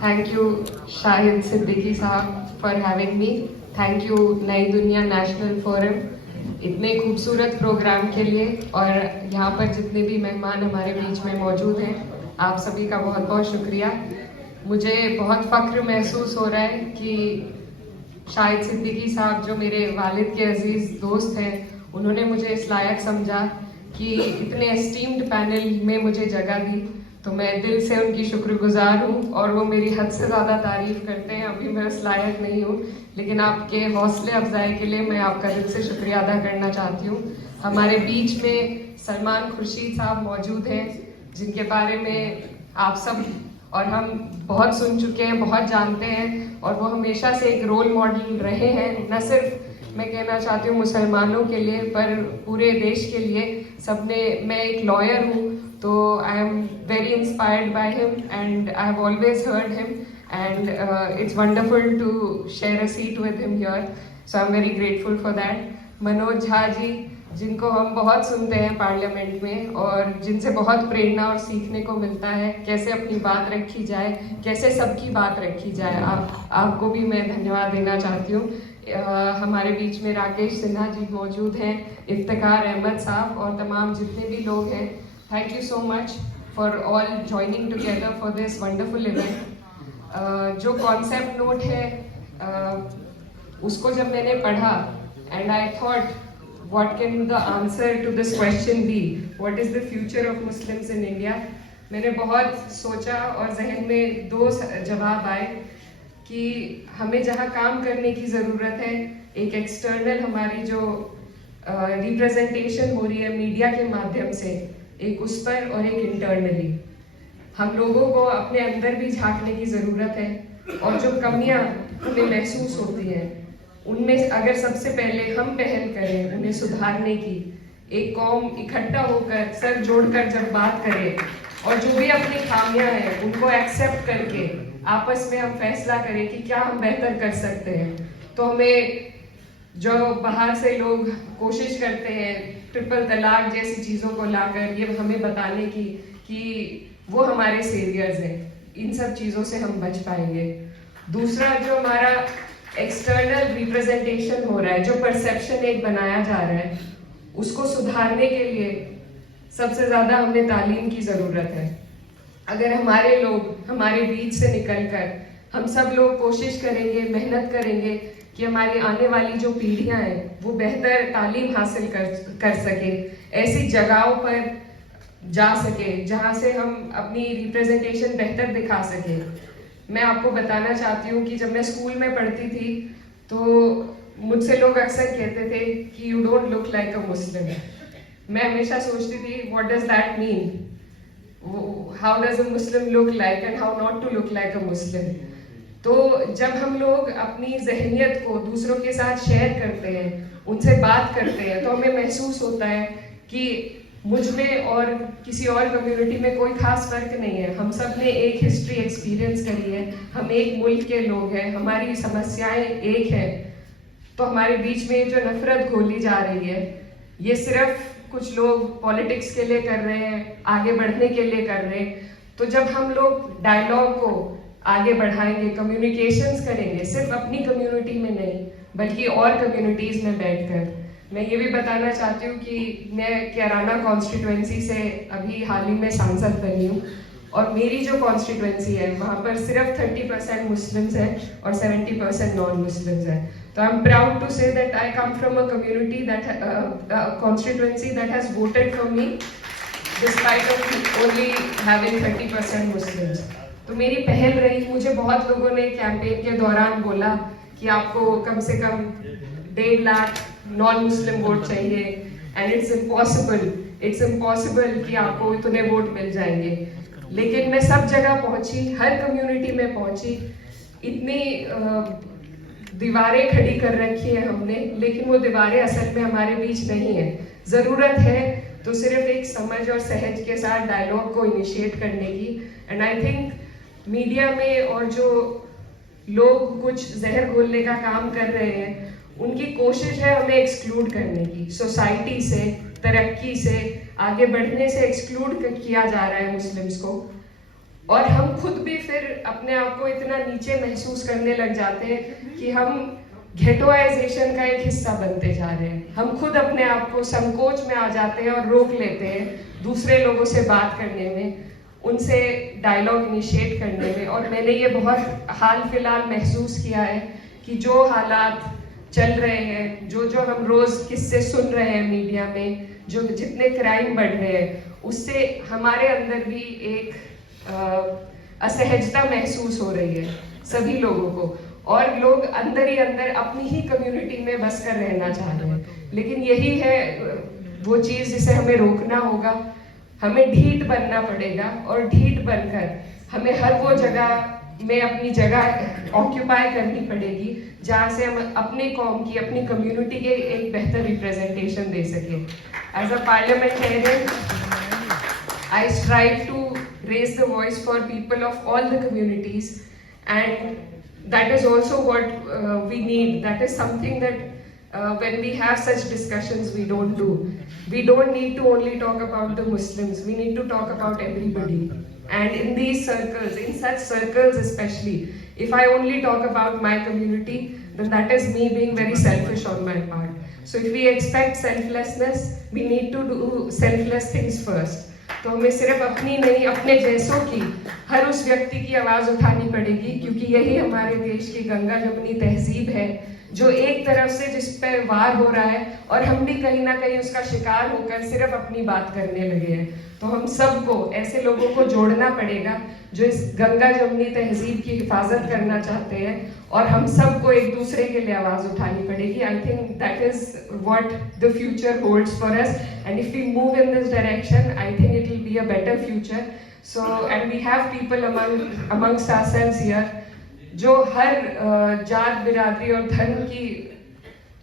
Thank you, Shahid Siddiqui साहब, for having me. Thank you, नई दुनिया नेशनल फोरम, इतने खूबसूरत प्रोग्राम के लिए, और यहाँ पर जितने भी मेहमान हमारे बीच में मौजूद हैं, आप सभी का बहुत बहुत शुक्रिया। मुझे बहुत फ़ख्र महसूस हो रहा है कि शाहिद सिद्दीकी साहब, जो मेरे वालिद के अजीज़ दोस्त हैं, उन्होंने मुझे इस लायक समझा कि इतने एस्टीम्ड पैनल में मुझे जगह दी। तो मैं दिल से उनकी शुक्रगुजार हूँ, और वो मेरी हद से ज़्यादा तारीफ़ करते हैं। अभी मैं उस लायक नहीं हूँ, लेकिन आपके हौसले अफजाई के लिए मैं आपका दिल से शुक्रिया अदा करना चाहती हूँ। हमारे बीच में सलमान खुर्शीद साहब मौजूद हैं, जिनके बारे में आप सब और हम बहुत सुन चुके हैं, बहुत जानते हैं, और वो हमेशा से एक रोल मॉडल रहे हैं, न सिर्फ मैं कहना चाहती हूँ मुसलमानों के लिए, पर पूरे देश के लिए। सबने, मैं एक लॉयर हूँ, तो I am very inspired by him and I have always heard him, and it's wonderful to share a seat with him here, so I am very grateful for that. Manoj Jha ji, जिनको हम बहुत सुनते हैं पार्लियामेंट में, और जिनसे बहुत प्रेरणा और सीखने को मिलता है, कैसे अपनी बात रखी जाए, कैसे सबकी बात रखी जाए। आपको भी मैं धन्यवाद देना चाहती हूँ। हमारे बीच में राकेश सिन्हा जी मौजूद हैं, इफ्तिखार अहमद साहब, और तमाम जितने भी लोग हैं। Thank you so much for all joining together for this wonderful event. जो कॉन्सेप्ट नोट है, उसको जब मैंने पढ़ा, and I thought what can the answer to this question be, what is the future of Muslims in India। मैंने बहुत सोचा और जहन में दो जवाब आए कि हमें जहाँ काम करने की ज़रूरत है, एक एक्सटर्नल हमारी जो रिप्रेजेंटेशन हो रही है मीडिया के माध्यम से, एक उस पर, और एक इंटरनली हम लोगों को अपने अंदर भी झांकने की ज़रूरत है। और जो कमियाँ हमें महसूस होती हैं, उनमें अगर सबसे पहले हम पहल करें उन्हें सुधारने की, एक कौम इकट्ठा होकर सर जोड़कर जब बात करें, और जो भी अपनी खामियां हैं उनको एक्सेप्ट करके आपस में हम फैसला करें कि क्या हम बेहतर कर सकते हैं, तो हमें जो बाहर से लोग कोशिश करते हैं ट्रिपल तलाक जैसी चीज़ों को लाकर ये हमें बताने की कि वो हमारे सेवियर्स हैं, इन सब चीज़ों से हम बच पाएंगे। दूसरा, जो हमारा एक्सटर्नल रिप्रेजेंटेशन हो रहा है, जो परसेप्शन एक बनाया जा रहा है, उसको सुधारने के लिए सबसे ज़्यादा हमें तालीम की ज़रूरत है। अगर हमारे लोग हमारे बीच से निकलकर हम सब लोग कोशिश करेंगे, मेहनत करेंगे कि हमारी आने वाली जो पीढ़ियां हैं वो बेहतर तालीम हासिल कर सके, ऐसी जगहों पर जा सके जहाँ से हम अपनी रिप्रेजेंटेशन बेहतर दिखा सकें। मैं आपको बताना चाहती हूँ कि जब मैं स्कूल में पढ़ती थी, तो मुझसे लोग अक्सर कहते थे कि you don't look like a Muslim. मैं हमेशा सोचती थी what does that mean, how does a Muslim look like and how not to look like a Muslim. तो जब हम लोग अपनी जहनियत को दूसरों के साथ शेयर करते हैं, उनसे बात करते हैं, तो हमें महसूस होता है कि मुझ में और किसी और कम्युनिटी में कोई खास फर्क नहीं है। हम सब ने एक हिस्ट्री एक्सपीरियंस करी है, हम एक मुल्क के लोग हैं, हमारी समस्याएं एक हैं। तो हमारे बीच में जो नफरत घोली जा रही है, ये सिर्फ कुछ लोग पॉलिटिक्स के लिए कर रहे हैं, आगे बढ़ने के लिए कर रहे हैं। तो जब हम लोग डायलॉग को आगे बढ़ाएंगे, कम्युनिकेशंस करेंगे, सिर्फ अपनी कम्युनिटी में नहीं बल्कि और कम्युनिटीज़ में बैठकर। मैं ये भी बताना चाहती हूँ कि मैं कैराना कॉन्स्टिट्यूएंसी से अभी हाल ही में सांसद बनी हूँ, और मेरी जो कॉन्स्टिट्यूएंसी है वहाँ पर सिर्फ 30% मुस्लिम्स हैं और 70% नॉन मुस्लिम्स हैं। तो I am proud to say that I come from a community that constituency that has voted for me despite of only having 30% Muslims. तो मेरी पहल रही, मुझे बहुत लोगों ने कैंपेन के दौरान बोला कि आपको कम से कम 1.5 लाख नॉन मुस्लिम वोट चाहिए, एंड इट्स इम्पॉसिबल कि आपको इतने वोट मिल जाएंगे। लेकिन मैं सब जगह पहुंची, हर कम्युनिटी में पहुंची, इतनी दीवारें खड़ी कर रखी है हमने, लेकिन वो दीवारें असल में हमारे बीच नहीं है। ज़रूरत है तो सिर्फ एक समझ और सहज के साथ डायलॉग को इनिशिएट करने की। एंड आई थिंक मीडिया में और जो लोग कुछ जहर घोलने का काम कर रहे हैं, उनकी कोशिश है हमें एक्सक्लूड करने की, सोसाइटी से, तरक्की से, आगे बढ़ने से एक्सक्लूड किया जा रहा है मुस्लिम्स को। और हम खुद भी फिर अपने आप को इतना नीचे महसूस करने लग जाते हैं कि हम घेटोआइजेशन का एक हिस्सा बनते जा रहे हैं। हम खुद अपने आप को संकोच में आ जाते हैं और रोक लेते हैं दूसरे लोगों से बात करने में, उनसे डायलॉग इनिशिएट करने में। और मैंने ये बहुत हाल फिलहाल महसूस किया है कि जो हालात चल रहे हैं, जो जो हम रोज किस्से सुन रहे हैं मीडिया में, जो जितने क्राइम बढ़ रहे हैं, उससे हमारे अंदर भी एक असहजता महसूस हो रही है सभी लोगों को, और लोग अंदर ही अंदर अपनी ही कम्युनिटी में बस कर रहना चाह रहे हैं। लेकिन यही है वो चीज़ जिसे हमें रोकना होगा। हमें ढीठ बनना पड़ेगा, और ढीठ बनकर हमें हर वो जगह में अपनी जगह ऑक्यूपाई करनी पड़ेगी जहाँ से हम अपने कौम की, अपनी कम्युनिटी के एक बेहतर रिप्रेजेंटेशन दे सकें। As a parliamentarian, I strive to raise the voice for people of all the communities, and that is also what we need. That is something that when we have such discussions we don't do. We don't need to only talk about the Muslims, we need to talk about everybody. And in these circles, in such circles especially, if I only talk about my community, then that is me being very selfish on my part. So if we expect selflessness, we need to do selfless things first. तो हमें सिर्फ अपनी नहीं, अपने जैसों की, हर उस व्यक्ति की आवाज उठानी पड़ेगी, क्योंकि यही हमारे देश की गंगा जमुनी तहजीब है, जो एक तरफ से जिस पे वार हो रहा है, और हम भी कहीं ना कहीं उसका शिकार होकर सिर्फ अपनी बात करने लगे हैं। तो हम सबको, ऐसे लोगों को जोड़ना पड़ेगा जो इस गंगा जमुनी तहजीब की हिफाजत करना चाहते हैं, और हम सबको एक दूसरे के लिए आवाज उठानी पड़ेगी। I think that is what the future holds for us, and if we move in this direction, I think it will be a better future. So and we have people amongst ourselves here जो हर जात, बिरादरी और धर्म की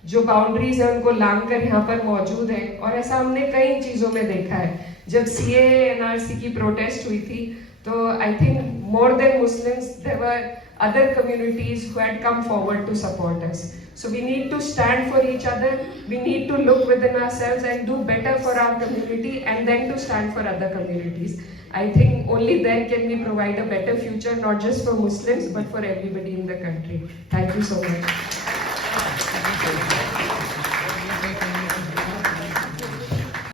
जो boundaries है उनको लांग कर यहाँ पर मौजूद है। और ऐसा हमने कई चीज़ों में देखा है। जब CAA NRC की प्रोटेस्ट हुई थी, तो I think more than Muslims there were other communities who had come forward to support us. So we need to stand for each other, we need to look within ourselves and do better for our community, and then to stand for other communities. I think only then can we provide a better future, not just for Muslims but for everybody in the country. Thank you so much.